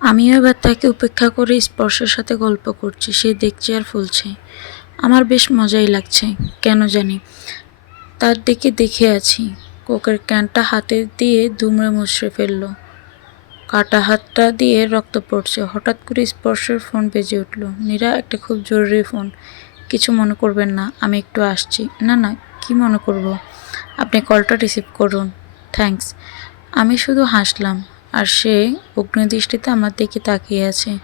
আমিও এবার তাকে উপেক্ষা করে স্পর্শের সাথে গল্প করছি, সে দেখছে আর ফুলছে। আমার বেশ মজাই লাগছে, কেন জানি। তার দিকে দেখে আছি, কোকের ক্যানটা হাতে দিয়ে দুমড়ে মুচড়ে ফেলল। কাটা হাতটা দিয়ে রক্ত পড়ছে, হঠাৎ করে স্পর্শের ফোন বেজে উঠল। নীরা, একটা খুব জরুরি ফোন। কিছু মনে করবেন না, আমি একটু আসছি। না না, কি মনে করব? আপনি কলটা রিসিভ করুন। থ্যাঙ্কস। আমি শুধু হাসলাম। আর সে অগ্নিদৃষ্টিতে আমার দিকে তাকিয়ে আছে।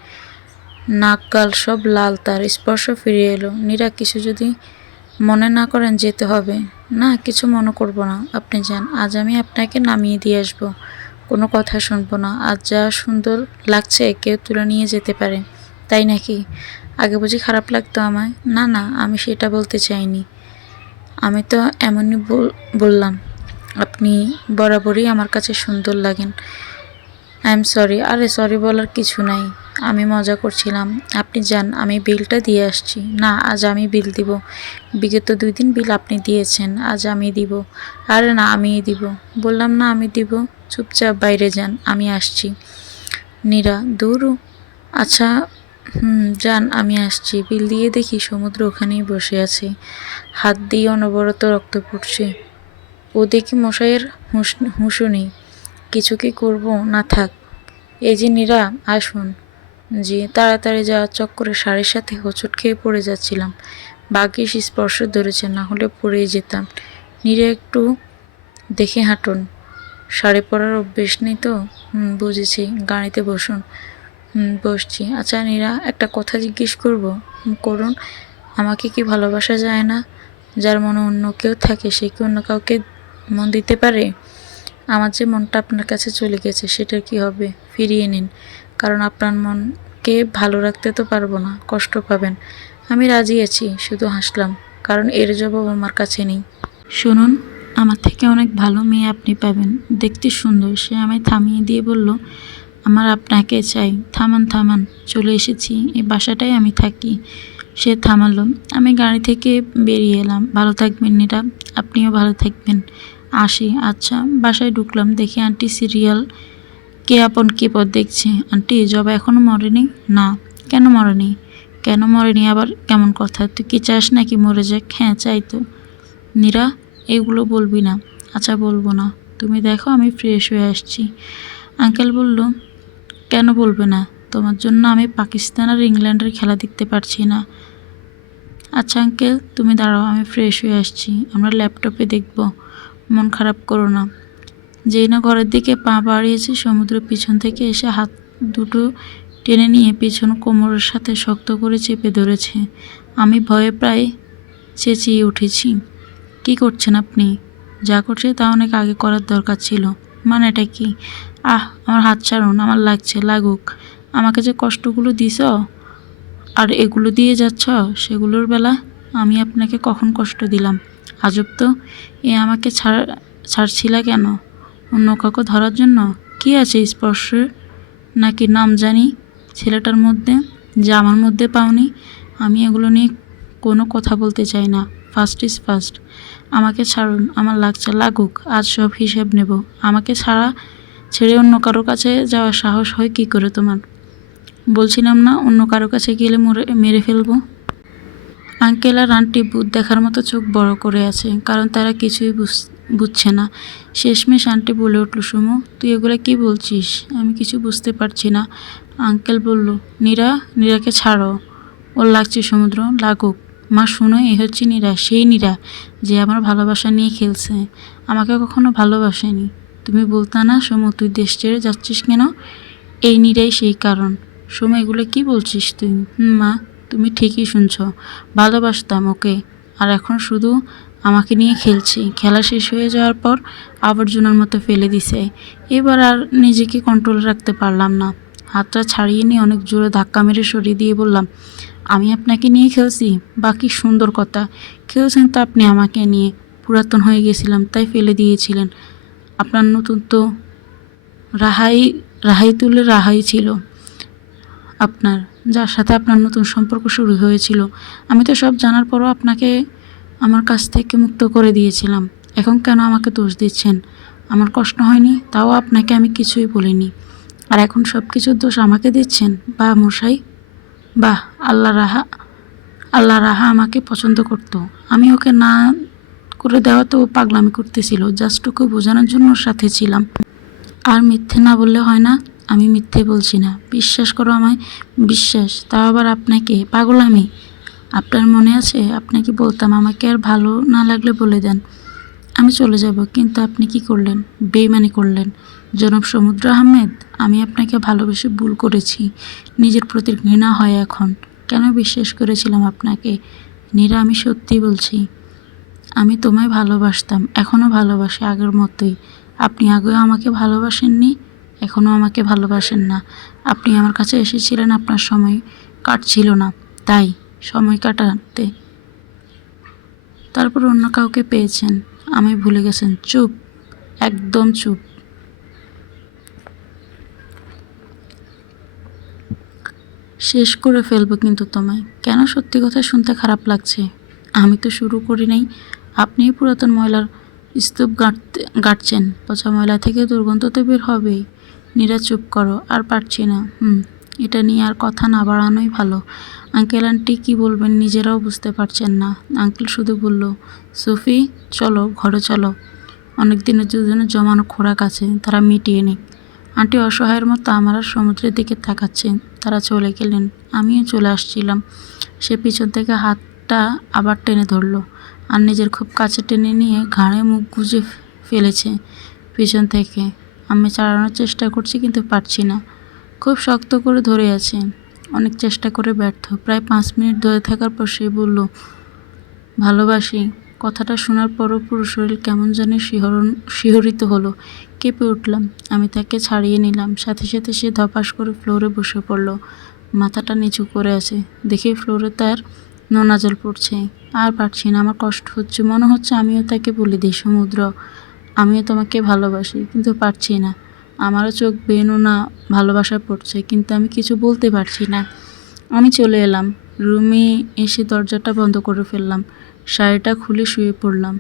নাক গাল সব লাল, তার স্পর্শ ফিরে এলো। নীরা, কিছু যদি মনে না করেন যেতে হবে। না, কিছু মনে করব না। আপনি যান, আজ আমি আপনাকে নামিয়ে দিয়ে আসব। কোনো কথা শুনব না। আজ যা সুন্দর লাগছে কেউ তুলে নিয়ে যেতে পারে। তাই নাকি? আগে বুঝি খারাপ লাগতো আমায়। না না, আমি সেটা বলতে চাইনি। আমি তো এমনই বল- বললাম, আপনি বরাবরই আমার কাছে সুন্দর লাগেন। আই এম সরি আরে সরি বলার কিছু নাই। আমি মজা করছিলাম। আপনি যান, আমি বিলটা দিয়ে আসছি। না, আজ আমি বিল দিব। বিগত দুই দিন বিল আপনি দিয়েছেন, আজ আমি দিব। আরে না, আমিই দিব। বললাম, না, আমি দিব। চুপচাপ বাইরে যান, আমি আসছি। নীরা, দূর? আচ্ছা হুম, যান, আমি আসছি। বিল দিয়ে দেখি সমুদ্র ওখানেই বসে আছে। হাত দিয়ে অনবরত রক্ত পড়ছে। ও দেখি মশাইয়ের হুঁশ হুঁশও নেই। কিছু কি করব? না থাক। এই যে নীরা আসুন জি তাড়াতাড়ি যাওয়ার চক্করে শাড়ির সাথে হোঁচট খেয়ে পড়ে যাচ্ছিলাম। ভাগ্যিস স্পর্শ ধরেছে, না হলে পড়েই যেতাম। নীরা একটু দেখে হাঁটুন। শাড়ি পরার অভ্যেস নেই তো? বুঝেছি। গাড়িতে বসুন। বসছি। আচ্ছা নীরা, একটা কথা জিজ্ঞেস করব? করুন। আমাকে কি ভালোবাসা যায় না? যার মনে অন্য কেউ থাকে, সে কি অন্য কাউকে মন দিতে পারে? আমার যে মনটা আপনার কাছে চলে গেছে সেটার কি হবে? ফিরিয়ে নিন। কারণ আপনার মনকে ভালো রাখতে তো পারব না, কষ্ট পাবেন। আমি রাজি আছি, শুধু হাসলাম, কারণ এর জবাব আমার কাছে নেই। শুনুন, আমার থেকে অনেক ভালো মেয়ে আপনি পাবেন। দেখতে সুন্দর। সে আমায় থামিয়ে দিয়ে বলল, আমার আপনাকে চাই। থামান থামান, চলে এসেছি। এই বাসাটাই আমি থাকি। সে থামালো। আমি গাড়ি থেকে বেরিয়ে এলাম। ভালো থাকবেন নীরা আপনিও ভালো থাকবেন। আসি আচ্ছা বাসায় ঢুকলাম, দেখি আন্টি সিরিয়াল, কে আপন কে পদ দেখছে? আন্টি, জবা এখনও মরেনি? না, কেন মরেনি? কেন মরেনি? আবার কেমন কথা? তুই কি চাস নাকি মরে যাক? হ্যাঁ চাই তো। নীরা, এগুলো বলবি না। আচ্ছা বলব না। তুমি দেখো, আমি ফ্রেশ হয়ে আসছি। আঙ্কেল বলল, কেন বলবে না? তোমার জন্য আমি পাকিস্তান আর ইংল্যান্ডের খেলা দেখতে পারছি না। আচ্ছা আঙ্কেল, তুমি দাঁড়াও, আমি ফ্রেশ হয়ে আসছি। আমরা ল্যাপটপে দেখব। মন খারাপ করো না। যেই না ঘরের দিকে পা বাড়িয়েছে, সমুদ্র পিছন থেকে এসে হাত দুটো টেনে নিয়ে পিছন কোমরের সাথে শক্ত করে চেপে ধরেছে। আমি ভয়ে প্রায় চেঁচিয়ে উঠেছি। কি করছেন আপনি? যা করছে তা অনেক আগে করার দরকার ছিল। মানে এটা কি? আহ, আমার হাত ছাড়ুন, আমার লাগছে, লাগুক। আমাকে যে কষ্টগুলো দিছ আর এগুলো দিয়ে যাচ্ছ, সেগুলোর বেলা আমি আপনাকে কখন কষ্ট দিলাম? আজব তো, এ আমাকে ছাড়, ছাড়ছিলা কেন? অন্য কাউকে ধরার জন্য? কি আছে স্পর্শের নাকি নাম জানি? ছেলেটার মধ্যে? যা আমার মধ্যে পাওনি। আমি এগুলো নিয়ে কোনো কথা বলতে চাই না। First is first. আমাকে ছাড়ুন, আমার লাগছে, লাগুক। আজ সব হিসেব নেব। আমাকে ছাড়া ছেড়ে অন্য কারও কাছে যাওয়ার সাহস হয় কি করে তোমার? বলছিলাম না, অন্য কারও কাছে গেলে মরে, মেরে ফেলব? আঙ্কেল আর আন্টি ভূত দেখার মতো চোখ বড় করে আছে, কারণ তারা কিছুই বুঝ- বুঝছে না। শেষমেশ আন্টি বলে উঠল, সুমু, তুই এগুলো কি বলছিস? আমি কিছু বুঝতে পারছি না। আঙ্কেল বলল, নীরা, নীরাকে ছাড়ো। ওর লাগছে সমুদ্র, লাগুক। মা, শুনো, এ হচ্ছে নীরা, সেই নীরা যে আমার ভালোবাসা নিয়ে খেলছে। আমাকে কখনো ভালোবাসেনি। তুমি বলতা না, সমু, তুই দেশ ছেড়ে যাচ্ছিস কেন? এই নীরাই সেই কারণ। সময় এগুলো কি বলছিস তুই? মা। তুমি ঠিকই শুনছ। ভালোবাসতাম ওকে। আর এখন শুধু আমাকে নিয়ে খেলছি। খেলা শেষ হয়ে যাওয়ার পর আবর্জনার মতো ফেলে দিছে। এবার আর নিজেকে কন্ট্রোল রাখতে পারলাম না। হাতটা ছাড়িয়ে নিয়ে অনেক জোরে ধাক্কা মেরে সরিয়ে দিয়ে বললাম, আমি আপনাকে নিয়ে খেলছি? বাকি সুন্দর কথা। খেলছেন তো আপনি আমাকে নিয়ে। পুরাতন হয়ে গেছিলাম, তাই ফেলে দিয়েছিলেন। আপনার নতুন তো রাহাই রাহাই তুলে রাহাই ছিল। আপনার যার সাথে আপনার নতুন সম্পর্ক শুরু হয়েছিল। আমি তো সব জানার পরও আপনাকে আমার কাছ থেকে মুক্ত করে দিয়েছিলাম। এখন কেন আমাকে দোষ দিচ্ছেন? আমার কষ্ট হয়নি, তাও আপনাকে আমি কিছুই বলিনি। আর এখন সব কিছুর দোষ আমাকে দিচ্ছেন? বা মশাই। বাহ, আল্লাহ রাহা আল্লাহ রাহা আমাকে পছন্দ করতো। আমি ওকে না করে দেওয়াতে ও পাগলামি করতেছিল জাস্ট বোঝানোর জন্য সাথে ছিলাম। আর মিথ্যে না বললে হয় না। আমি মিথ্যে বলছি না। বিশ্বাস করো আমায়, বিশ্বাস। তাও আবার আপনাকে? পাগল আমি। আপনার মনে আছে? আপনাকে বলতাম, আমাকে আর ভালো না লাগলে বলে দেন। আমি চলে যাব, কিন্তু আপনি কি করলেন? বেইমানি করলেন। জনাব সমুদ্র আহমেদ, আমি আপনাকে ভালোবেসে ভুল করেছি। নিজের প্রতি ঘৃণা হয় এখন। কেন বিশ্বাস করেছিলাম আপনাকে? নীরা আমি সত্যি বলছি। আমি তোমায় ভালোবাসতাম এখনও ভালোবাসি আগের মতোই। আপনি আগেও আমাকে ভালোবাসেননি? এখনও আমাকে ভালোবাসেন না। আপনি আমার কাছে এসেছিলেন, আপনার সময় কাটছিল না। তাই সময় কাটাতে তারপর অন্য কাউকে পেয়েছেন। আমি ভুলে গেছেন। চুপ, একদম চুপ। শেষ করে ফেলব কিন্তু তোমায়। কেন সত্যি কথা শুনতে খারাপ লাগছে? আমি তো শুরু করি নাই। আপনিই পুরাতন ময়লার স্তূপ গাঁটতে গাঁটছেন। পচা ময়লা থেকে দুর্গন্ধ তো বের হবেই। নীরা, চুপ করো, আর পারছি না। হুম, এটা নিয়ে আর কথা না বাড়ানোই ভালো। আঙ্কেল, আন্টি কী বলবেন নিজেরাও বুঝতে পারছেন না। আঙ্কেল শুধু বলল, সুফি, চলো, ঘরে চলো। অনেক দিনের দুজনে জমানো খোরাক আছে, তারা মিটিয়ে নিক। আন্টি অসহায়ের মতো আমার আর সমুদ্রের দিকে তাকাচ্ছেন তারা চলে গেলেন। আমিও চলে আসছিলাম। সে পিছন থেকে হাতটা আবার টেনে ধরলো, আর নিজের খুব কাছে টেনে নিয়ে ঘাড়ে মুখ গুজে ফেলেছে পিছন থেকে। আমি চালানোর চেষ্টা করছি কিন্তু পারছি না। খুব শক্ত করে ধরে আছে। অনেক চেষ্টা করে ব্যর্থ। প্রায় পাঁচ মিনিট ধরে থাকার পর সে বলল, ভালোবাসি। কথাটা শোনার পরও পুরো শরীর কেমন জানি শিহরণ, শিহরিত হলো। কেঁপে উঠলাম। আমি তাকে ছাড়িয়ে নিলাম। সাথে সাথে সে ধপাস করে ফ্লোরে বসে পড়ল। মাথাটা নিচু করে আছে। দেখে ফ্লোরে তার নোনা জল পড়ছে। আর পারছি না। আমার কষ্ট হচ্ছে। মনে হচ্ছে আমিও তাকে বলে দিই সমুদ্র। আমিও তোমাকে ভালোবাসি, কিন্তু পারছি না। আমারও চোখ বেয়ে না ভালোবাসা পড়ছে, কিন্তু আমি কিছু বলতে পারছি না। আমি চলে এলাম। রুমে এসে দরজাটা বন্ধ করে ফেললাম। শাড়িটা খুলে শুয়ে পড়লাম।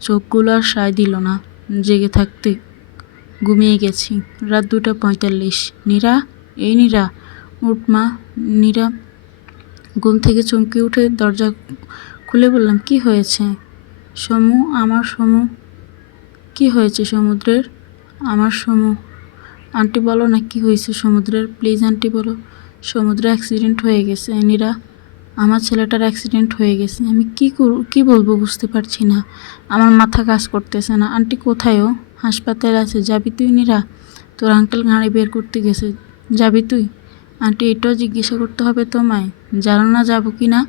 চোখগুলো আর সায় দিল না। জেগে থাকতে ঘুমিয়ে গেছি। রাত দুটা পঁয়তাল্লিশ। নীরা? এই নীরা। উঠ মা। নীরা ঘুম থেকে চমকে উঠে দরজা খুলে বললাম, কি হয়েছে? সমু, আমার সমু। কি হয়েছে সমুদ্রের? আমার সমু, আন্টি বলো না কি হয়েছে সমুদ্রের? প্লিজ আন্টি বলো। সমুদ্রে অ্যাক্সিডেন্ট হয়ে গেছে, নীরা। আমার ছেলেটার অ্যাক্সিডেন্ট হয়ে গেছে। আমি কি কী বলব বুঝতে পারছি না। আমার মাথা কাজ করতেছে না। আন্টি কোথায় ও? হাসপাতালে আছে। যাবি তুই, নীরা? তোর আঙ্কেল গাড়ি বের করতে গেছে। যাবি তুই? আন্টি, এটাও জিজ্ঞাসা করতে হবে তোমায়। জানো না যাব কি না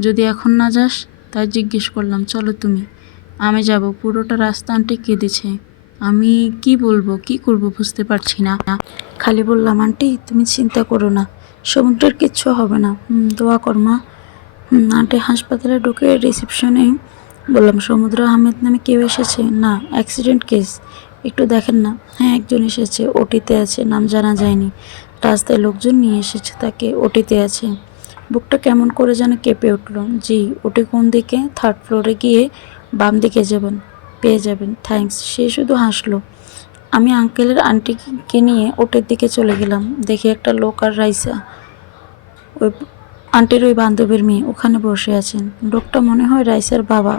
যদি এখন না যাস, তাই জিজ্ঞেস করলাম। চলো তুমি। আমি যাব। পুরোটা রাস্তা আন্টি কেঁদেছে। আমি কি বলব, কি করব বুঝতে পারছি না। খালি বললাম, আন্টি, তুমি চিন্তা করো না। সমুদ্রের কিচ্ছু হবে না। দোয়া কর মা। আন্টি হাসপাতালে ঢুকে রিসেপশনে বললাম, সমুদ্র আহমেদ নামে কেউ এসেছে? না অ্যাক্সিডেন্ট কেস একটু দেখেন না। হ্যাঁ একজন এসেছে। ওটিতে আছে। নাম জানা যায়নি। রাস্তায় লোকজন নিয়ে এসেছে। তাকে ওটিতে আছে। বুকটা কেমন করে যেন কেঁপে উঠল। জি, ওটি কোন দিকে? থার্ড ফ্লোরে গিয়ে বাম দিকে যাবেন, পেয়ে যাবেন। থ্যাঙ্কস সে শুধু হাসলো। আমি আঙ্কেলের আন্টিকে নিয়ে ওটের দিকে চলে গেলাম। দেখি একটা লোক আর রাইসা। ওই আন্টির ওই বান্ধবীর মেয়ে, ওখানে বসে আছেন। লোকটা মনে হয় রাইসার বাবা।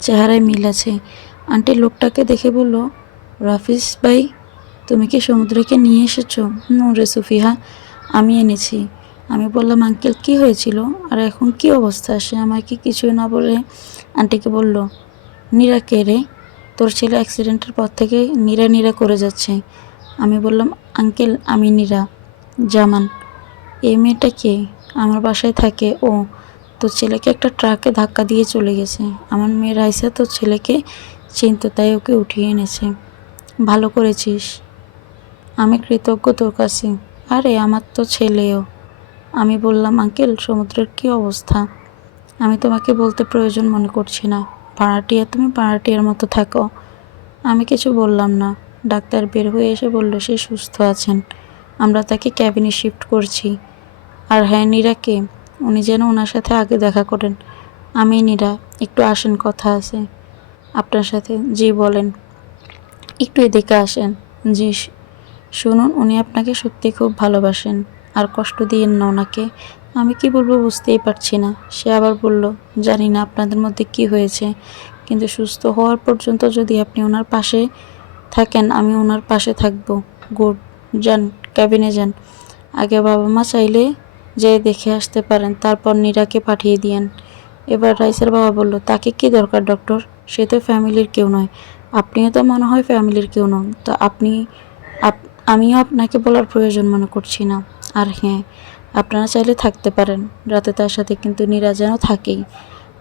চেহারায় মিল আছে। আন্টি লোকটাকে দেখে বলল, রাফিস ভাই, তুমি কি সমুদ্রকে নিয়ে এসেছ? নো রে সুফিহা, আমি এনেছি। আমি বললাম আঙ্কেল কি হয়েছিল? আর এখন কি অবস্থা? সে আমাকে কিছুই না বলে আন্টিকে বলল নীরা, কে রে? তোর ছেলে অ্যাক্সিডেন্টের পর থেকে নীরা নীরা করে যাচ্ছে। আমি বললাম, আঙ্কেল, আমি নীরা। জামান এই মেয়েটা কে? আমার বাসায় থাকে। ও, তোর ছেলেকে একটা ট্রাকে ধাক্কা দিয়ে চলে গেছে। আমার মেয়ে রাইসা তোর ছেলেকে চিনতো, তাই ওকে উঠিয়ে এনেছে। ভালো করেছিস। আমি কৃতজ্ঞ তোর কাছে। আরে, আমার তো ছেলেও। আমি বললাম, আঙ্কেল, সমুদ্রের কী অবস্থা? আমি তোমাকে বলতে প্রয়োজন মনে করছি না। ভাড়াটিয়া তুমি ভাড়াটিয়ার মতো থাকো। আমি কিছু বললাম না। ডাক্তার বের হয়ে এসে বলল, সে সুস্থ আছেন। আমরা তাকে ক্যাবিনে শিফট করছি। আর হ্যাঁ নীরাকে উনি যেন ওনার সাথে আগে দেখা করেন। আমি, নীরা, একটু আসেন, কথা আছে। আপনার সাথে? জি, বলেন। একটু এদিকে আসেন। জি শুনুন, উনি আপনাকে সত্যি খুব ভালোবাসেন। আর কষ্ট দিয়েন না ওনাকে। আমি কি বলব বুঝতেই পারছি না। সে আবার বলল, জানি না আপনাদের মধ্যে কি হয়েছে, কিন্তু সুস্থ হওয়ার পর্যন্ত যদি আপনি ওনার পাশে থাকেন, আমি ওনার পাশে থাকব। গুড, যান, ক্যাবিনে যান। আগে বাবা মা চাইলে যে দেখে আসতে পারেন, তারপর নীরাকে পাঠিয়ে দিয়েন। এবার রাইসের বাবা বলল, তাকে কি দরকার ডক্টর? সে তো ফ্যামিলির কেউ নয়। আপনিও তো মনে হয় ফ্যামিলির কেউ নন। তো আপনি, আপ- আমিও আপনাকে বলার প্রয়োজন মনে করছি না। আর হ্যাঁ আপনারা চাইলে থাকতে পারেন। রাতে তার সাথে কিন্তু নীরা যেন থাকেই।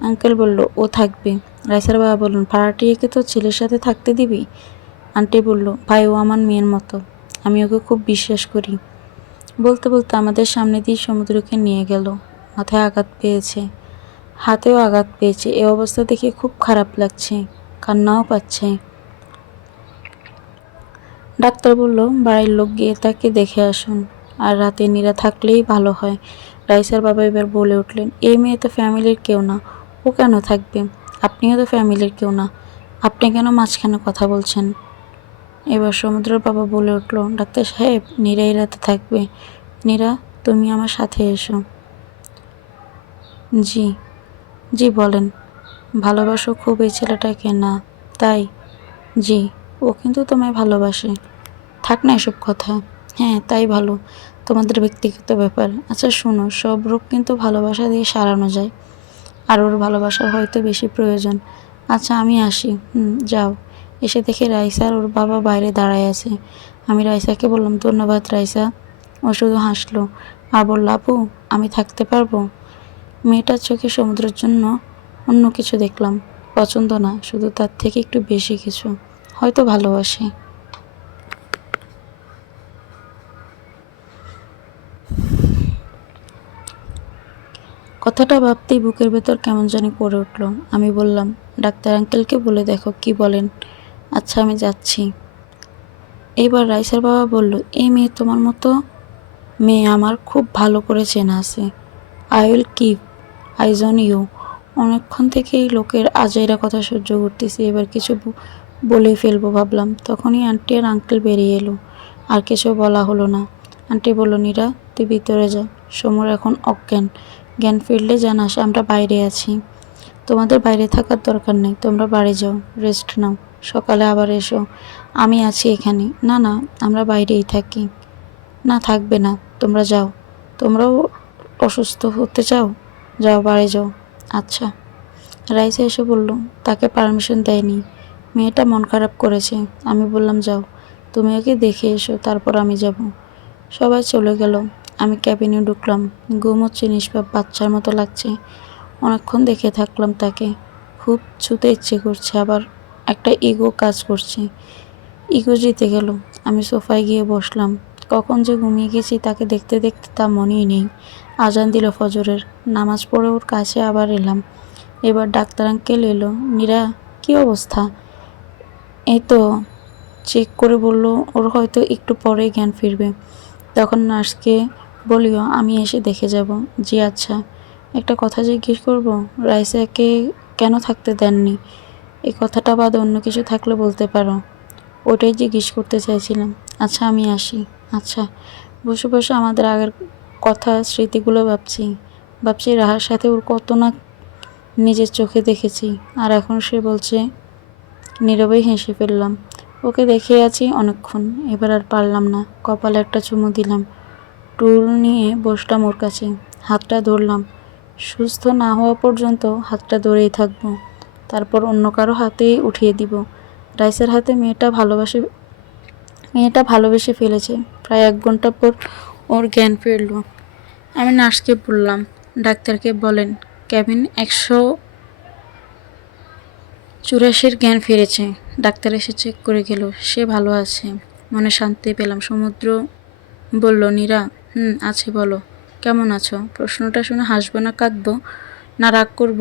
আঙ্কেল বলল, ও থাকবে। রাইসার বাবা বললেন ভাড়াটিয়াকে তো ছেলের সাথে থাকতে দিবি? আন্টি বলল, ভাই, ও আমার মেয়ের মতো। আমি ওকে খুব বিশ্বাস করি। বলতে বলতে আমাদের সামনে দিয়ে সমুদ্রকে নিয়ে গেল। মাথায় আঘাত পেয়েছে। হাতেও আঘাত পেয়েছে। এ অবস্থা দেখে খুব খারাপ লাগছে। কান্নাও পাচ্ছে। ডাক্তার বলল, বাড়ির লোক গিয়ে তাকে দেখে আসুন। আর রাতে নীরা থাকলেই ভালো হয়। রাইসার বাবা এবার বলে উঠলেন, এই মেয়ে তো ফ্যামিলির কেউ না। ও কেন থাকবে? আপনিও তো ফ্যামিলির কেউ না। আপনি কেন মাঝখানে কথা বলছেন? এবার সমুদ্রের বাবা বলে উঠল, ডাক্তার সাহেব, নীরা এই রাতে থাকবে। নীরা, তুমি আমার সাথে এসো। জি জি, বলেন। ভালোবাসো খুব এই ছেলেটাকে না, তাই? জি, ও কিন্তু তোমায় ভালোবাসে। থাক না এসব কথা। হ্যাঁ তাই ভালো। তোমাদের ব্যক্তিগত ব্যাপার। আচ্ছা শোনো, সব রোগ কিন্তু ভালোবাসা দিয়ে সারানো যায়। আর ওর ভালোবাসার হয়তো বেশি প্রয়োজন। আচ্ছা আমি আসি। হুম, যাও। এসে দেখে রাইসা আর ওর বাবা বাইরে দাঁড়ায় আছে। আমি রাইসাকে বললাম, ধন্যবাদ রাইসা। ও শুধু হাসলো। আর বলল, আপু, আমি থাকতে পারব? মেয়েটার চোখে সমুদ্রের জন্য অন্য কিছু দেখলাম। পছন্দ না, শুধু তার থেকে একটু বেশি কিছু। হয়তো ভালোবাসে। কথাটা ভাবতেই বুকের ভেতর কেমন জানি পড়ে উঠল। আমি বললাম, ডাক্তার আঙ্কেলকে বলে দেখো, কি বলেন? আচ্ছা আমি যাচ্ছি। এইবার রাইসার বাবা বলল, এই মেয়ে তোমার মতো মেয়ে আমার খুব ভালো করে চেনা আছে। I will keep eyes on you অনেকক্ষণ থেকেই লোকের আজাইরা কথা সহ্য করতেছি। এবার কিছু বলে ফেলব ভাবলাম। তখনই আন্টি আর আঙ্কেল বেরিয়ে এলো। আর কিছু বলা হলো না। আন্টি বলল, নীরা, তুই ভিতরে যা। সমর এখন অজ্ঞান। জ্ঞান ফিরলে জানাস আমরা বাইরে আছি। তোমাদের বাইরে থাকার দরকার নেই, তোমরা বাড়ি যাও, রেস্ট নাও, সকালে আবার এসো। আমি আছি এখানে। না না, আমরা বাইরেই থাকি। না, থাকবে না, তোমরা যাও। তোমরাও অসুস্থ হতে চাও? যাও, বাড়ি যাও। আচ্ছা। রাইসা এসে বলল, তাকে পারমিশন দেয়নি। মেয়েটা মন খারাপ করেছে। আমি বললাম, যাও। তুমি ওকে দেখে এসো, তারপর আমি যাব। সবাই চলে গেল। আমি ক্যাবিনে ঢুকলাম। ঘুম হচ্ছে নিষ্পাপ বাচ্চার মতো লাগছে। অনেকক্ষণ দেখে থাকলাম তাকে। খুব ছুতে ইচ্ছে করছে, আবার একটা ইগো কাজ করছে। ইগো জিতে গেল। আমি সোফায় গিয়ে বসলাম। কখন যে ঘুমিয়ে গেছি তাকে দেখতে দেখতে তা মনেই নেই। আজান দিল ফজরের। নামাজ পড়ে ওর কাছে আবার এলাম। এবার ডাক্তার আঙ্কেল এলো। নীরা, কি অবস্থা? এই তো চেক করে বলল, ওর হয়তো একটু পরেই জ্ঞান ফিরবে। তখন নার্সকে বলিও, আমি এসে দেখে যাব। জি আচ্ছা। একটা কথা জিজ্ঞেস করব? রাইসাকে কেন থাকতে দেননি? এই কথাটা বাদ অন্য কিছু থাকলে বলতে পারো। ওটাই জিজ্ঞেস করতে চাইছিলাম। আচ্ছা আমি আসি। আচ্ছা বসে বসে আমাদের আগের কথা স্মৃতিগুলো ভাবছি। ভাবছি রাহার সাথে ওর কত না নিজের চোখে দেখেছি। আর এখন সে বলছে, নীরবেই হেসে ফেললাম। ওকে দেখে আছি অনেকক্ষণ। এবার আর পারলাম না। কপালে একটা চুমু দিলাম। টুল নিয়ে বসলাম ওর কাছে। হাতটা ধরলাম। সুস্থ না হওয়া পর্যন্ত হাতটা ধরেই থাকব। তারপর অন্য কারও হাতেই উঠিয়ে দিব। রাইসের হাতে মেয়েটা ভালোবাসে, মেয়েটা ভালোবেসে ফেলেছে। প্রায় এক ঘণ্টা পর ওর জ্ঞান ফিরল। আমি নার্সকে বললাম, ডাক্তারকে বলেন ক্যাবিন একশো চুরাশির জ্ঞান ফিরেছে। ডাক্তার এসে চেক করে গেল, সে ভালো আছে। মনে শান্তি পেলাম। সমুদ্র বলল, নীরা হুম, আছে বলো। কেমন আছো? প্রশ্নটা শুনে হাসবো না, কাঁদবো? না রাগ করব?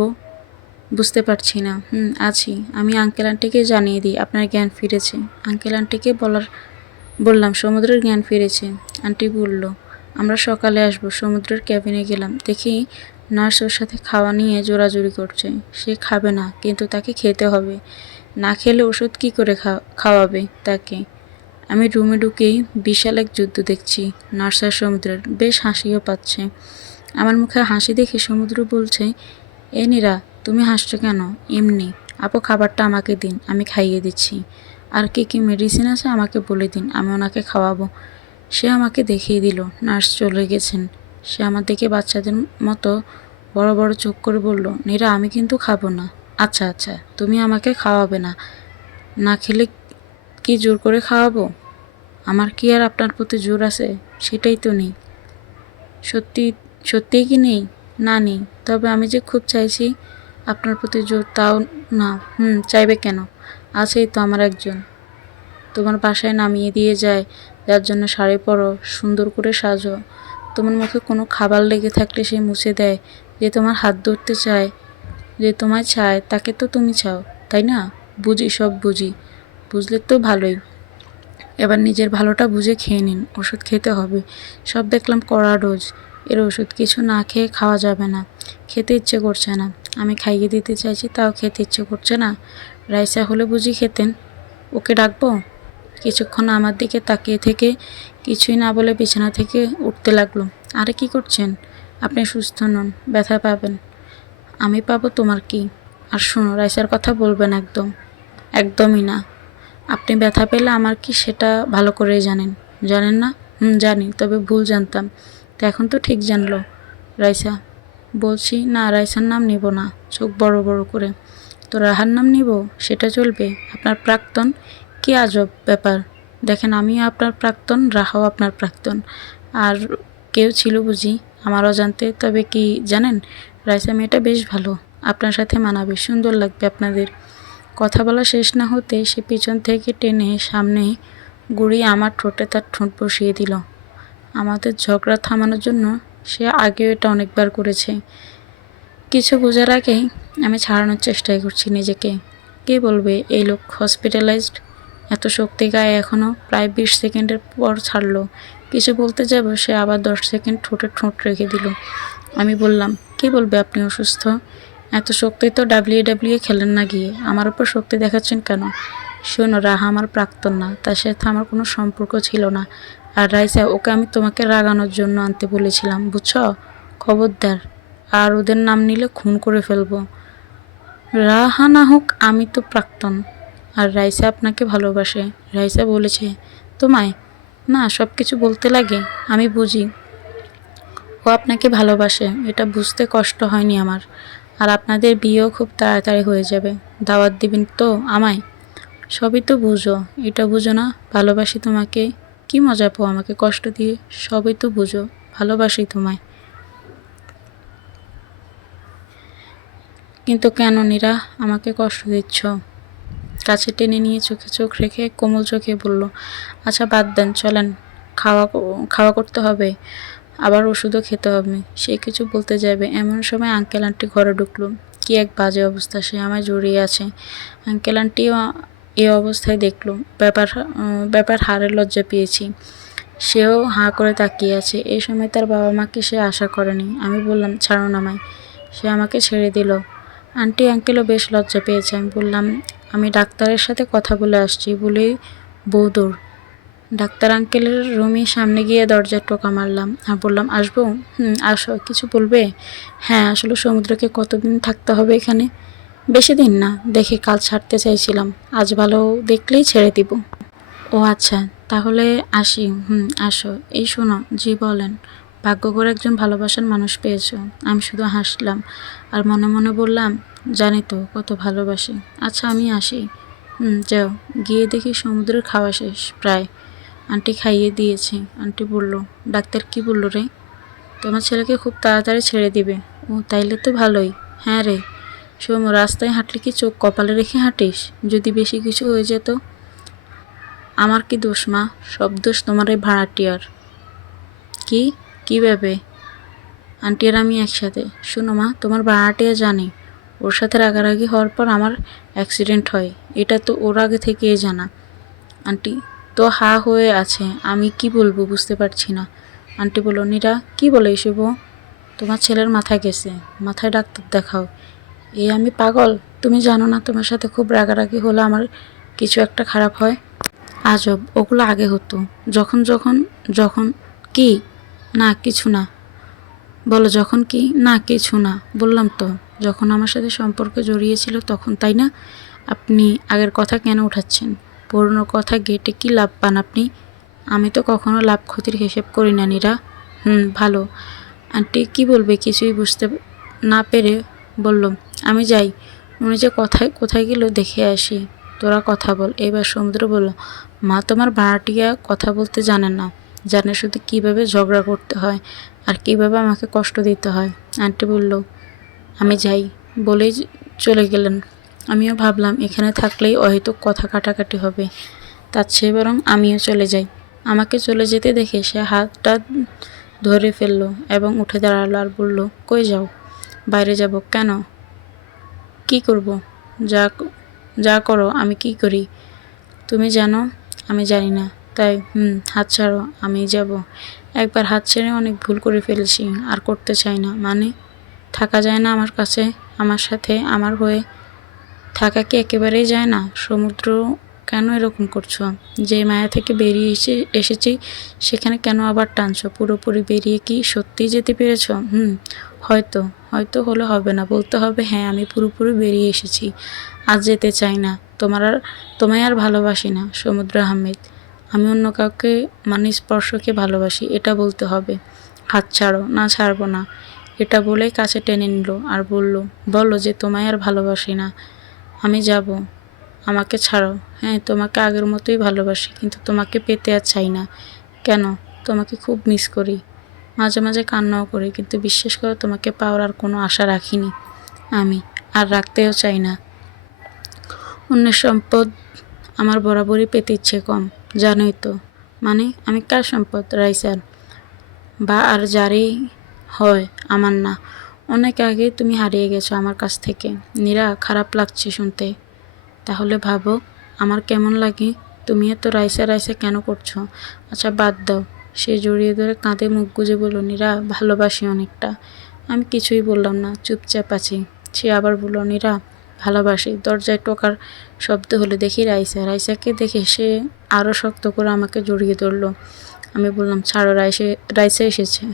বুঝতে পারছি না। হুম, আছি। আমি আঙ্কেল আন্টিকে জানিয়ে দিই, আপনার জ্ঞান ফিরেছে। আঙ্কেল আন্টিকে বলার, বললাম, সমুদ্রের জ্ঞান ফিরেছে। আন্টি বলল, আমরা সকালে আসব, সমুদ্রের ক্যাবিনে গেলাম। দেখি নার্স ওর সাথে খাওয়া নিয়ে জোরাজুরি করছে। সে খাবে না, কিন্তু তাকে খেতে হবে। না খেলে ওষুধ কী করে খাওয়াবে তাকে? আমি রুমে ঢুকেই বিশাল এক যুদ্ধ দেখছি। নার্স আর সমুদ্রের বেশ হাসিও পাচ্ছে। আমার মুখে হাসি দেখে সমুদ্র বলছে, এ নীরা, তুমি হাসছো কেন? এমনি, আপু খাবারটা আমাকে দিন, আমি খাইয়ে দিচ্ছি। আর কি কি মেডিসিন আছে আমাকে বলে দিন, আমি ওনাকে খাওয়াবো। সে আমাকে দেখিয়ে দিল, নার্স চলে গেছেন। সে আমার দেখে বাচ্চাদের মতো বড় বড় চোখ করে বলল, নীরা, আমি কিন্তু খাব না। আচ্ছা আচ্ছা তুমি আমাকে খাওয়াবে না। না খেলে কি জোর করে খাওয়াবো? আমার কি আর আপনার প্রতি জোর আছে? সেটাই তো নেই। সত্যি, সত্যিই কি নেই? না নেই। তবে আমি যে খুব চাইছি আপনার প্রতি জোর, তাও না। হুম, চাইবে কেন? আছেই তো আমার একজন। তোমার বাসায় নামিয়ে দিয়ে যায়, যার জন্য শাড়ি পরো, সুন্দর করে সাজো। তোমার মুখে কোনো খাবার লেগে থাকলে সে মুছে দেয়, যে তোমার হাত ধরতে চায়, যে তোমায় চায়, তাকে তো তুমি চাও, তাই না? বুঝি, সব বুঝি। বুঝলে তো ভালোই। এবার নিজের ভালোটা বুঝে খেয়ে নিন, ওষুধ খেতে হবে। সব দেখলাম কড়া ডোজ, এর ওষুধ কিছু না খেয়ে খাওয়া যাবে না, খেতে ইচ্ছে করছে না। আমি খাইয়ে দিতে চাইছি, তাও খেতে ইচ্ছে করছে না। রাইসা হলে বুঝি খেতেন। ওকে ডাকবো? কিছুক্ষণ আমার দিকে তাকিয়ে থেকে কিছুই না বলে বিছানা থেকে উঠতে লাগল। আরে কি করছেন? আপনি সুস্থ নন, ব্যথা পাবেন। আমি পাবো তোমার কি? আর শোনো, রাইসার কথা বলবেন একদম। একদমই না। আপনি ব্যথা পেলে আমার কি সেটা ভালো করেই জানেন? জানেন না? হুম, জানি, তবে ভুল জানতাম। তো এখন তো ঠিক জানলো। রাইসা, বলছি, না, রাইসার নাম নিব না। চোখ বড় বড় করে। তো রাহার নাম নিব? সেটা চলবে? আপনার প্রাক্তন? কি আজব ব্যাপার। দেখেন, আমিও আপনার প্রাক্তন, রাহাও আপনার প্রাক্তন। আর কেউ ছিল বুঝি? আমার অজান্তে তবে কি জানেন? রাইসা, মেয়েটা বেশ ভালো। আপনার সাথে মানাবে, সুন্দর লাগবে আপনাদের। কথা বলা শেষ না হতে সে পিছন থেকে টেনে সামনে গুড়িয়ে আমার ঠোঁটে তার ঠোঁট বসিয়ে দিল। আমাদের ঝগড়া থামানোর জন্য সে আগেও এটা অনেকবার করেছে। কিছু বোঝার আগেই আমি ছাড়ানোর চেষ্টাই করছি নিজেকে। কে বলবে, এই লোক হসপিটালাইজড এত শক্তি গায়ে এখনও প্রায় বিশ সেকেন্ডের পর ছাড়লো। কিছু বলতে যাব, সে আবার দশ সেকেন্ড ঠোঁটে ঠোঁট রেখে দিল। আমি বললাম, কে বলবে আপনি অসুস্থ? এত শক্তি তো ডাব্লিউ ডাব্লিউ খেলেন না গিয়ে। আমার উপর শক্তি দেখাচ্ছেন কেন? শোনো, রাহা আমার প্রাক্তন না, তার সাথে আমার কোনো সম্পর্ক ছিল না। আর রাইসা, ওকে আমি তোমাকে রাগানোর জন্য আনতে বলেছিলাম, বুঝছ? খবরদার, আর ওদের নাম নিলে খুন করে ফেলব। রাহা না হোক, আমি তো প্রাক্তন। আর রাইসা আপনাকে ভালোবাসে। রাইসা বলেছে, তোমায়? না সব কিছু বলতে লাগে, আমি বুঝি। ও আপনাকে ভালোবাসে, এটা বুঝতে কষ্ট হয়নি আমার। আর আপনাদের বিয়েও খুব তাড়াতাড়ি হয়ে যাবে। দাওয়াত দিবেন তো আমায়? সবই তো বুঝো। এটা বুঝো না, ভালোবাসি তোমাকে। কি মজা পাও আমাকে কষ্ট দিয়ে। সবই তো বুঝো, ভালোবাসি তোমায়। কিন্তু কেন নীরা, আমাকে কষ্ট দিচ্ছ? কাছে টেনে নিয়ে চোখে চোখ রেখে কোমল চোখে বলল আচ্ছা বাদ দেন, চলেন। খাওয়া খাওয়া করতে হবে। আবার ওষুধও খেতে হবে। সে কিছু বলতে যাবে। এমন সময় আঙ্কেল আন্টি ঘরে ঢুকলো। কি এক বাজে অবস্থা, সে আমায় জড়িয়ে আছে। আঙ্কেল আন্টিও এই অবস্থায় দেখল। ব্যাপার ব্যাপার হারের লজ্জা পেয়েছি। সেও হাঁ করে তাকিয়ে আছে। এই সময় তার বাবা মাকে সে আশা করেনি। আমি বললাম ছাড়ুন আমায়। সে আমাকে ছেড়ে দিল। আন্টি আঙ্কেলও বেশ লজ্জা পেয়েছে। আমি বললাম, আমি ডাক্তারের সাথে কথা বলে আসছি বলেই বৌদৌড় ডাক্তার আঙ্কেলের রুমের সামনে গিয়ে দরজায় টোকা মারলাম। আর বললাম, আসব? হুম, আসো, কিছু বলবে? হ্যাঁ আসলে সমুদ্রকে কতদিন থাকতে হবে এখানে? বেশি দিন না, দেখে কাল ছাড়তে চাইছিলাম। আজ ভালো দেখলেই ছেড়ে দিব। ও আচ্ছা তাহলে আসি। হুম, আসো। এই শোনো, জি বলেন ভাগ্য করে একজন ভালোবাসার মানুষ পেয়েছ। আমি শুধু হাসলাম। আর মনে মনে বললাম, জানি তো, কত ভালোবাসি। আচ্ছা আমি আসি। হুম, যাও, গিয়ে দেখি সমুদ্রের খাওয়া শেষ, প্রায়। আন্টি খাইয়ে দিয়েছে। আন্টি বলল, ডাক্তার কি বলল রে? তোমার ছেলেকে খুব তাড়াতাড়ি ছেড়ে দিবে। ও, তাইলে তো ভালোই। হ্যাঁ রে। সোম রাস্তায় হাঁটলে কি চোখ কপালে রেখে হাঁটিস? যদি বেশি কিছু হয়ে যেত, আমার কি দোষ মা? সব দোষ তোমার এই ভাড়াটিয়ার। কি? কি ভেবে? আন্টি আর আমি একসাথে। শোনো মা, তোমার ভাড়াটিয়া জানে। ওর সাথে রাগারাগি হওয়ার পর আমার অ্যাক্সিডেন্ট হয়। এটা তো ওর আগে থেকেই জানা। আন্টি তো হা হয়ে আছে। আমি কি বলব বুঝতে পারছি না। আন্টি বলল, নীরা, কি বলে এসব? তোমার ছেলের মাথায় গেছে। মাথায় ডাক্তার দেখাও। এ আমি পাগল? তুমি জানো না তোমার সাথে খুব রাগারাগি হলে আমার কিছু একটা খারাপ হয়? আজব, ওগুলো আগে হতো। যখন যখন যখন কি? না, কিছু না। বলো, যখন কি? না, কিছু না। বললাম তো, যখন আমার সাথে সম্পর্ক জড়িয়েছিল তখন, তাই না? আপনি আগের কথা কেন উঠাচ্ছেন? পুরনো কথা গেটে কি লাভ পান আপনি? আমি তো কখনো লাভ ক্ষতির হিসেব করি না, নীরা। হুম, ভালো। আন্টি কি বলবে কিছুই বুঝতে না পেরে বলল, আমি যাই। উনি যে কথায়, কোথায় গেল দেখে আসি। তোরা কথা বল। এবার সমুদ্র বলল, মা তোমার ভাড়াটিয়া কথা বলতে জানে না। জানে শুধু কীভাবে ঝগড়া করতে হয় আর কীভাবে আমাকে কষ্ট দিতে হয়। আন্টি বলল, আমি যাই। বলেই চলে গেলেন। আমিও ভাবলাম, এখানে থাকলেই হয়তো কথা কাটাকাটি হবে। তার চেয়ে বরং আমিও চলে যাই। আমাকে চলে যেতে দেখে সে হাতটা ধরে ফেলল এবং উঠে দাঁড়াল আর বলল, কই যাও? বাইরে যাব কেন? কি করব? যা যা করো, আমি কি করি? তুমি জানো, আমি জানি না। তাই, হুম, হাত ছাড়ো, আমি যাব। একবার হাত ছেড়ে অনেক ভুল করে ফেলেছি, আর করতে চাই না। মানে থাকা যায় না আমার কাছে, আমার সাথে, আমার হয়ে থাকা কি একেবারেই যায় না? সমুদ্র কেন এরকম করছ? যে মায়া থেকে বেরিয়ে এসে, এসেছি, সেখানে কেন আবার টানছো? পুরোপুরি বেরিয়ে কি সত্যিই যেতে পেরেছ? হুম, হয়তো হয়তো হলে হবে না। বলতে হবে হ্যাঁ আমি পুরোপুরি বেরিয়ে এসেছি। আজ যেতে চাই না। তোমার আর, তোমায় আর ভালোবাসি না, সমুদ্র আহমেদ। আমি অন্য কাউকে মানে স্পর্শকে ভালোবাসি, এটা বলতে হবে। হাত ছাড়ো, না ছাড়বো না। এটা বলেই কাছে টেনে নিল আর বলল, বলো যে তোমায় আর ভালোবাসি না। আমি যাব। আমাকে ছাড়ো। হ্যাঁ তোমাকে আগের মতোই ভালোবাসি, কিন্তু তোমাকে পেতে আর চাই না। কেন? তোমাকে খুব মিস করি। মাঝে মাঝে কান্নাও করি, কিন্তু বিশ্বাস করো, তোমাকে পাওয়ার আর কোনো আশা রাখিনি আমি। আর রাখতেও চাই না। অন্যের সম্পদ আমার বরাবরই পেতে ইচ্ছে কম, জানোই তো। মানে আমি কার সম্পদ? রাইসার বা আর যারই হয়, আমার না। অনেক আগে তুমি হারিয়ে গেছো আমার কাছ থেকে। নীরা, খারাপ লাগছে শুনতে। তাহলে ভাবো, আমার কেমন লাগে? তুমি এত রাইসা রাইসা কেন করছ? আচ্ছা বাদ দাও। সে জড়িয়ে ধরে কাঁধে মুখ গুজে বলল, নীরা, ভালোবাসি অনেকটা। আমি কিছুই বললাম না, চুপচাপ আছি। সে আবার বলল, নীরা, ভালোবাসি। দরজায় টোকার শব্দ হলে দেখি রাইসা। রাইসাকে দেখে সে আরও শক্ত করে আমাকে জড়িয়ে ধরলো। আমি বললাম, ছাড়ো, রাইসে, রাইসা এসেছে।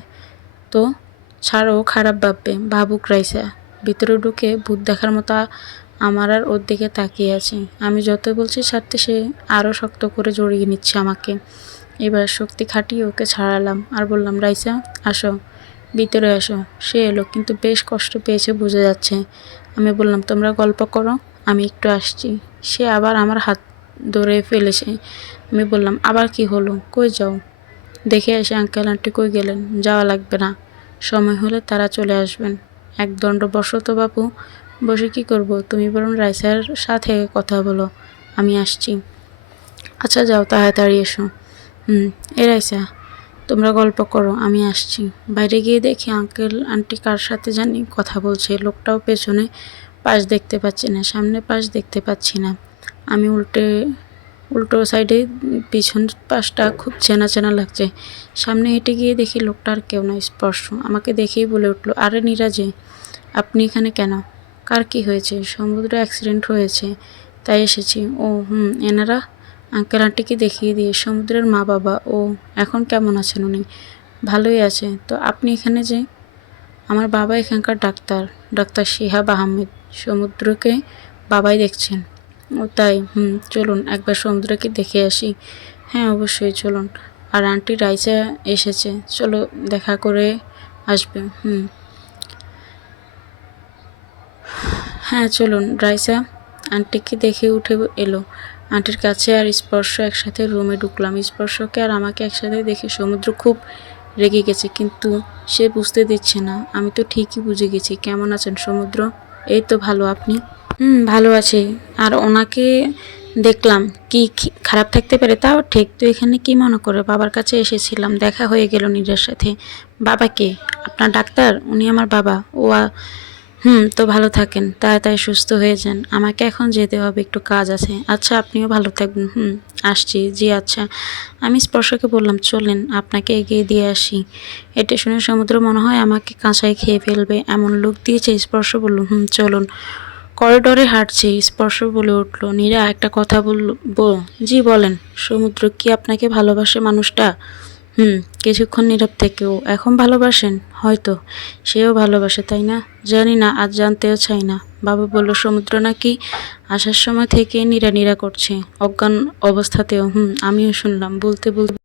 তো? ছাড়ো, খারাপ ভাববে, ভাবুক রাইসা। ভিতরে ঢুকে ভূত দেখার মতো আমার আর ওর দিকে তাকিয়ে আছে। আমি যত বলছি ছাড়তে সে আরও শক্ত করে জড়িয়ে নিচ্ছে আমাকে। এবার শক্তি খাটিয়ে ওকে ছাড়ালাম আর বললাম, রাইসা, আসো, ভিতরে আসো। সে এলো, কিন্তু বেশ কষ্ট পেয়েছে বোঝা যাচ্ছে। আমি বললাম, তোমরা গল্প করো, আমি একটু আসছি। সে আবার আমার হাত ধরে ফেলেছে। আমি বললাম, আবার কি হলো? কই যাও? দেখে এসে আঙ্কেল, আন্টি কই গেলেন? যাওয়া লাগবে না। সময় হলে তারা চলে আসবেন। এক দণ্ড বসো তো বাপু। বসে কি করব? তুমি বরং রাইসার সাথে কথা বলো। আমি আসছি। আচ্ছা যাও, তাড়াতাড়ি এসো। হুম, এ রাইসা, তোমরা গল্প করো, আমি আসছি। বাইরে গিয়ে দেখি আঙ্কেল, আন্টি কার সাথে জানি কথা বলছে। লোকটাও পেছনে পাশ দেখতে পাচ্ছি না, সামনে পাশ দেখতে পাচ্ছি না। আমি উল্টে উল্টো সাইডে পিছন পাশটা খুব চেনা চেনা লাগছে। সামনে হেঁটে গিয়ে দেখি লোকটা আর কেউ না স্পর্শ। আমাকে দেখেই বলে উঠল, আরে নিরাজে আপনি এখানে কেন? কার কি হয়েছে? সমুদ্র অ্যাক্সিডেন্ট হয়েছে, তাই এসেছি। ও, হুম, এনারা? আঙ্কেল আন্টিকে দেখিয়ে দিয়ে, সমুদ্রের মা বাবা, ও, এখন কেমন আছেন উনি? ভালোই আছে। তো আপনি এখানে যে, আমার বাবা এখানকার ডাক্তার ডাক্তার শিহাব আহমেদ। সমুদ্রকে বাবাই দেখছেন। তাই, হুম, চলুন একবার সমুদ্রকে দেখে আসি। হ্যাঁ অবশ্যই চলুন। আর আন্টি রাইসা এসেছে, চলো দেখা করে আসবে, হুম। হ্যাঁ চলুন রাইসা আন্টিকে দেখে উঠে এলো। আন্টির কাছে আর স্পর্শ একসাথে রুমে ঢুকলাম। স্পর্শকে আর আমাকে একসাথে দেখে সমুদ্র খুব রেগে গেছে, কিন্তু সে বুঝতে দিচ্ছে না। আমি তো ঠিকই বুঝে গেছি। কেমন আছেন সমুদ্র? এই তো ভালো, আপনি? হুম, ভালো আছি। আর ওনাকে দেখলাম, কি কি খারাপ থাকতে পারে তাও ঠিক। তো এখানে কি মনে করে বাবার কাছে এসেছিলাম, দেখা হয়ে গেল নিজের সাথে। বাবাকে আপনার ডাক্তার? উনি আমার বাবা। ও হুম, তো ভালো থাকেন। তাড়াতাড়ি সুস্থ হয়ে যান। আমাকে এখন যেতে হবে, একটু কাজ আছে। আচ্ছা আপনিও ভালো থাকবেন। হুম, আসছি। জি আচ্ছা। আমি স্পর্শকে বললাম, চলেন, আপনাকে এগিয়ে দিয়ে আসি। এটা শুনে সমুদ্র মনে হয় আমাকে কাঁচাই খেয়ে ফেলবে। এমন লোক দিয়েছে, স্পর্শ বলল, হুম, চলুন। করিডোরে হাঁটছে, স্পর্শ বলে উঠল। নীরা একটা কথা বলল, বো- জি, বলেন, সমুদ্র কি আপনাকে ভালোবাসে মানুষটা? হুম, কিছুক্ষণ নীরব থেকেও। এখন ভালোবাসেন? হয়তো। সেও ভালোবাসে, তাই না? জানি না, আজ জানতেও চাই না। বাবা বলল, সমুদ্র নাকি? আসার সময় থেকে নীরা নীরা করছে। অজ্ঞান অবস্থাতেও, হুম, আমিও শুনলাম। বলতে বলতে